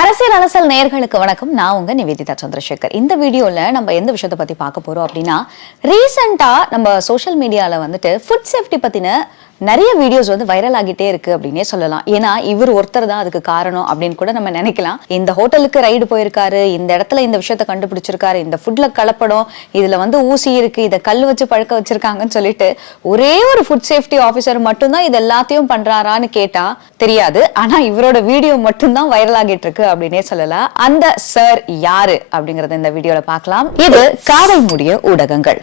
அரசியல் அரசல் நேர்களுக்கு வணக்கம். நான் உங்க நிவேதிதா சந்திரசேகர். இந்த வீடியோல நம்ம எந்த விஷயத்த பத்தி பார்க்க போறோம் அப்படின்னா ரீசெண்டா நம்ம சோஷியல் மீடியால வந்துட்டு ஃபுட் சேஃப்டி பத்தின நிறைய வீடியோஸ் வந்து வைரல் ஆகிட்டே இருக்கு அப்படின்னே சொல்லலாம். ஏன்னா இவர் ஒருத்தர் தான் அதுக்கு காரணம் அப்படின்னு கூட நம்ம நினைக்கலாம். இந்த ஹோட்டலுக்கு ரைடு போயிருக்காரு இந்த இடத்துல இந்த விஷயத்த கண்டுபிடிச்சிருக்காரு இந்த ஃபுட்ல கலப்படம் இதுல வந்து ஊசி இருக்கு இதை கல் வச்சு பழக்க வச்சிருக்காங்கன்னு சொல்லிட்டு ஒரே ஒரு ஃபுட் சேஃப்டி ஆஃபீஸர் மட்டும்தான் இது எல்லாத்தையும் பண்றாரான்னு கேட்டா தெரியாது. ஆனா இவரோட வீடியோ மட்டும்தான் வைரல் ஆகிட்டு இருக்கு அப்படின்னே சொல்லலாம். அந்த சார் யாரு அப்படிங்கறத இந்த வீடியோல பார்க்கலாம். இது காதை முடிய ஊடகங்கள்.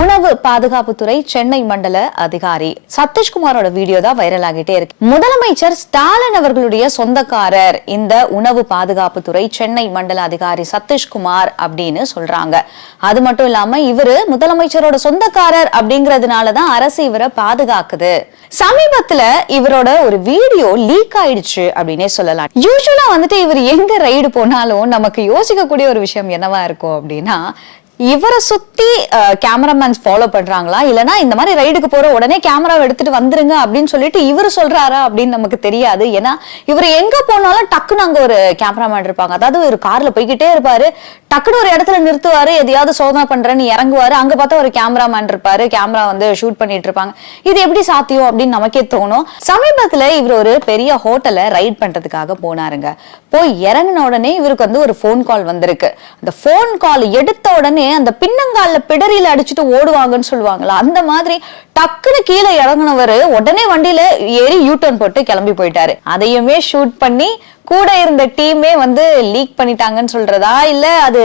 உணவு பாதுகாப்புத்துறை சென்னை மண்டல அதிகாரி சதீஷ்குமாரோட வீடியோ தான் வைரல் ஆகிட்டே இருக்கு. முதலமைச்சர் ஸ்டாலின் அவர்களுடைய சொந்தக்காரர் இந்த உணவு பாதுகாப்புத்துறை சென்னை மண்டல அதிகாரி சதீஷ்குமார் அப்படின்னு சொல்றாங்க. அது மட்டும் இல்லாம இவரு முதலமைச்சரோட சொந்தக்காரர் அப்படிங்கறதுனாலதான் அரசு இவரை பாதுகாக்குது. சமீபத்துல இவரோட ஒரு வீடியோ லீக் ஆயிடுச்சு அப்படின்னே சொல்லலாம். யூஸ்வலா வந்துட்டு இவர் எங்க ரைடு போனாலும் நமக்கு யோசிக்கக்கூடிய ஒரு விஷயம் என்னவா இருக்கும் அப்படின்னா இவரை சுத்தி கேமராமேன்ஸ் ஃபாலோ பண்றாங்களா? இல்லனா இந்த மாதிரி ரைடுக்கு போற உடனே கேமராவை எடுத்துட்டு வந்துருங்க அப்படின்னு சொல்லிட்டு இவர் சொல்றாரா அப்படின்னு நமக்கு தெரியாது. ஏன்னா இவர் எங்க போனாலும் டக்குன்னு அங்க ஒரு கேமராமேன் இருப்பாங்க. அதாவது ஒரு கார்ல போய்கிட்டே இருப்பாரு. டக்குன்னு ஒரு இடத்துல நிறுத்துவாரு. எதையாவது சோதனை பண்றேன்னு இறங்குவாரு. அங்க பார்த்தா ஒரு கேமராமேன் இருப்பாரு. கேமரா வந்து ஷூட் பண்ணிட்டு இருப்பாங்க. இது எப்படி சாத்தியம் அப்படின்னு நமக்கே தோணும். சமீபத்துல இவர் ஒரு பெரிய ஹோட்டலை ரைட் பண்றதுக்காக போனாருங்க. போய் இறங்கின உடனே இவருக்கு வந்து ஒரு ஃபோன் கால் வந்திருக்கு. அந்த ஃபோன் கால் எடுத்த உடனே அந்த பின்னங்கால பிடரியில அடிச்சுட்டு ஓடுவாங்கன்னு சொல்லுவாங்களா? அந்த மாதிரி டக்குன்னு கீழே இறங்கினவர் உடனே வண்டியில ஏறி யூ டர்ன் போட்டு கிளம்பி போயிட்டாரு. அதையுமே ஷூட் பண்ணி கூட இருந்த டீமே வந்து லீக் பண்ணிட்டாங்கன்னு சொல்றதா? இல்ல அது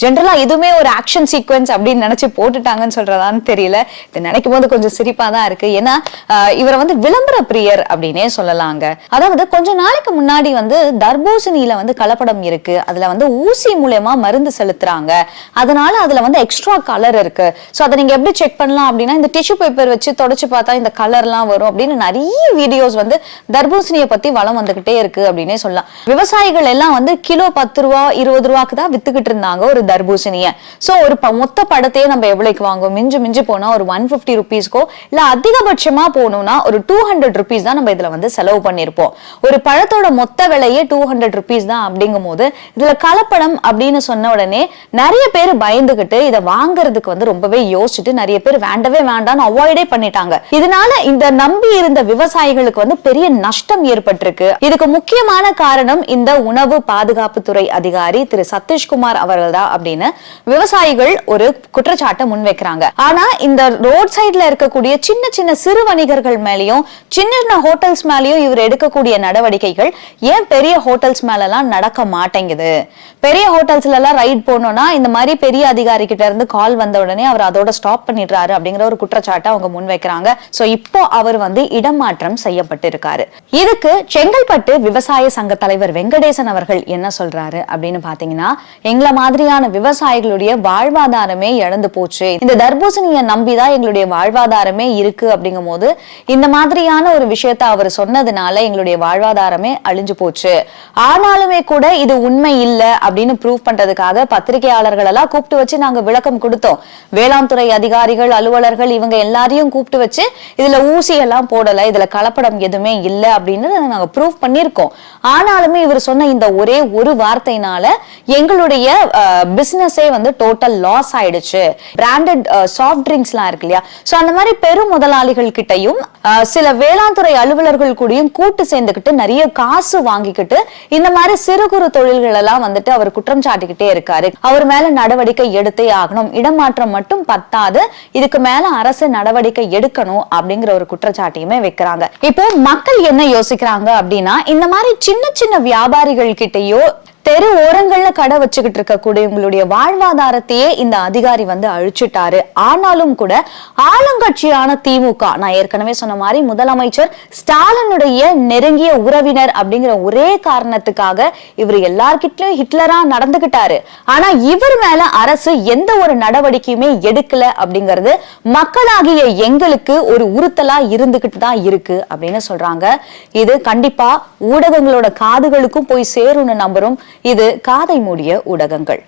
ஜென்ரலா இதுவுமே ஒரு ஆக்ஷன் சீக்வன்ஸ் அப்படின்னு நினைச்சு போட்டுட்டாங்கன்னு சொல்றதான்னு தெரியல. இது நினைக்கும் போது கொஞ்சம் சிரிப்பா தான் இருக்கு. ஏன்னா இவரை வந்து விளம்பர பிரியர் அப்படின்னே சொல்லலாங்க. அதாவது கொஞ்ச நாளைக்கு முன்னாடி வந்து தர்பூசணியில வந்து கலப்படம் இருக்கு. அதுல வந்து ஊசி மூலயமா மருந்து செலுத்துறாங்க. அதனால அதுல வந்து எக்ஸ்ட்ரா கலர் இருக்கு. ஸோ அதை நீங்க எப்படி செக் பண்ணலாம் அப்படின்னா இந்த டிஷ்யூ பேப்பர் வச்சு தொடச்சு பார்த்தா இந்த கலர்லாம் வரும் அப்படின்னு நிறைய வீடியோஸ் வந்து தர்பூசணியை பத்தி வளம் வந்துகிட்டே இருக்கு அப்படின்னே சொல்லலாம். சொல்லலாம். விவசாயிகள் எல்லாம் வந்து கிலோ பத்து ரூபா இருபது ரூபாக்கு தான் வித்துக்கிட்டு இருந்தாங்க ஒரு தர்பூசணிய. சோ ஒரு மொத்த படத்தையே நம்ம எவ்வளவுக்கு வாங்குவோம்? மிஞ்சு மிஞ்சு போனா ஒரு ஒன் பிப்டி ருபீஸ்க்கோ இல்ல அதிகபட்சமா போகணும்னா ஒரு டூ ஹண்ட்ரட் ருபீஸ் தான் நம்ம இதுல வந்து செலவு பண்ணிருப்போம். ஒரு பழத்தோட மொத்த விலையே டூ ஹண்ட்ரட் ருபீஸ் தான் அப்படிங்கும் போது இதுல கலப்படம் அப்படின்னு சொன்ன உடனே நிறைய பேர் பயந்துகிட்டு இதை வாங்குறதுக்கு வந்து ரொம்பவே யோசிச்சுட்டு நிறைய பேர் வேண்டவே வேண்டாம்னு அவாய்டே பண்ணிட்டாங்க. இதனால இந்த நம்பி இருந்த விவசாயிகளுக்கு வந்து பெரிய நஷ்டம் ஏற்பட்டிருக்கு. இதுக்கு முக்கியமான காரணம் இந்த உணவு பாதுகாப்புத்துறை அதிகாரி திரு சதீஷ்குமார் அவர்கள் தான் அப்படின்னு விவசாயிகள் ஒரு குற்றச்சாட்டை முன்வைக்கிறாங்க. ஆனா இந்த ரோட் சைட்ல இருக்கக்கூடிய சின்ன சின்ன சிறு வணிகர்கள் மேலயும் சின்ன சின்ன ஹோட்டல்ஸ் மேலயும் இவர் எடுக்கக்கூடிய நடவடிக்கைகள் ஏன் பெரிய ஹோட்டல்ஸ் மேலலாம் நடக்க மாட்டேங்குது? பெரிய ஹோட்டல்ஸ்ல எல்லாம் ரைட் போனோம்னா இந்த மாதிரி பெரிய அதிகாரி கிட்ட இருந்து கால் வந்த உடனே அவர் அதோட ஸ்டாப் பண்ணிடுறாரு அப்படிங்கிற ஒரு குற்றச்சாட்டை அவங்க முன்வைக்கிறாங்க. சோ இப்போ அவர் வந்து இடமாற்றம் செய்யப்பட்டிருக்காரு. இதுக்கு செங்கல்பட்டு விவசாய சங்க தலைவர் வெங்கடேசன் அவர்கள் என்ன சொல்றாரு அப்படின்னு பாத்தீங்கன்னா எங்களை மாதிரியான விவசாயிகளுடைய வாழ்வாதாரமே இழந்து போச்சு. இந்த தர்பூசணியை நம்பிதான் எங்களுடைய வாழ்வாதாரமே இருக்கு அப்படிங்கும் போது இந்த மாதிரியான ஒரு விஷயத்த அவர் சொன்னதுனால எங்களுடைய வாழ்வாதாரமே அழிஞ்சு போச்சு. ஆனாலுமே கூட இது உண்மை இல்ல அப்படின்னு ப்ரூவ் பண்றதுக்காக பத்திரிகையாளர்கள் எல்லாம் கூப்பிட்டு வச்சு நாங்க விளக்கம் கொடுத்தோம். வேளாண் துறை அதிகாரிகள் அலுவலர்கள் இவங்க எல்லாரையும் கூப்பிட்டு வச்சு இதுல ஊசி எல்லாம் போடல இதுல கலப்படம் எதுவுமே இல்ல அப்படின்னு நாங்க ப்ரூவ் பண்ணிருக்கோம் ஆனாலுமே இவர் சொன்ன இந்த ஒரே ஒரு வார்த்தையினால எங்களுடைய பிசினஸே வந்து டோட்டல் லாஸ் ஆயிடுச்சு. பிராண்டட் சாஃப்ட் ட்ரிங்க்ஸ்லாம் இருக்கு இல்லையா? ஸோ அந்த மாதிரி பெரும் முதலாளிகள் கிட்டையும் சில வேளாண் துறை அலுவலர்கள் கூடயும் கூட்டு சேர்ந்துக்கிட்டு நிறைய காசு வாங்கிக்கிட்டு இந்த மாதிரி சிறு குறு தொழில்கள் எல்லாம் வந்துட்டு அவர் குற்றம் சாட்டிக்கிட்டே இருக்காரு. அவர் மேல நடவடிக்கை எடுத்தே ஆகணும். இடமாற்றம் மட்டும் பத்தாது. இதுக்கு மேல அரசு நடவடிக்கை எடுக்கணும் அப்படிங்கிற ஒரு குற்றச்சாட்டையுமே வைக்கிறாங்க. இப்போ மக்கள் என்ன யோசிக்கிறாங்க அப்படின்னா இந்த மாதிரி சின்ன சின்ன வியாபாரிகள் கிட்டயோ தெரு ஓரங்கள்ல கடை வச்சுக்கிட்டு இருக்கக்கூடியவங்களுடைய வாழ்வாதாரத்தையே இந்த அதிகாரி வந்து அழிச்சிட்டாரு. ஆனாலும் கூட ஆளுங்கட்சியான திமுக நான் ஏற்கனவே சொன்ன மாதிரி முதலமைச்சர் ஸ்டாலினுடைய நெருங்கிய உறவினர் அப்படிங்கிற ஒரே காரணத்துக்காக இவர் எல்லார்கிட்டயும் ஹிட்லரா நடந்துகிட்டாரு. ஆனா இவர் மேல அரசு எந்த ஒரு நடவடிக்கையுமே எடுக்கல அப்படிங்கிறது மக்களாகிய எங்களுக்கு ஒரு உறுத்தலா இருந்துகிட்டு தான் இருக்கு அப்படின்னு சொல்றாங்க. இது கண்டிப்பா ஊடகங்களோட காதுகளுக்கும் போய் சேரும்னு நம்புறோம். இது காதை மூடிய ஊடகங்கள்.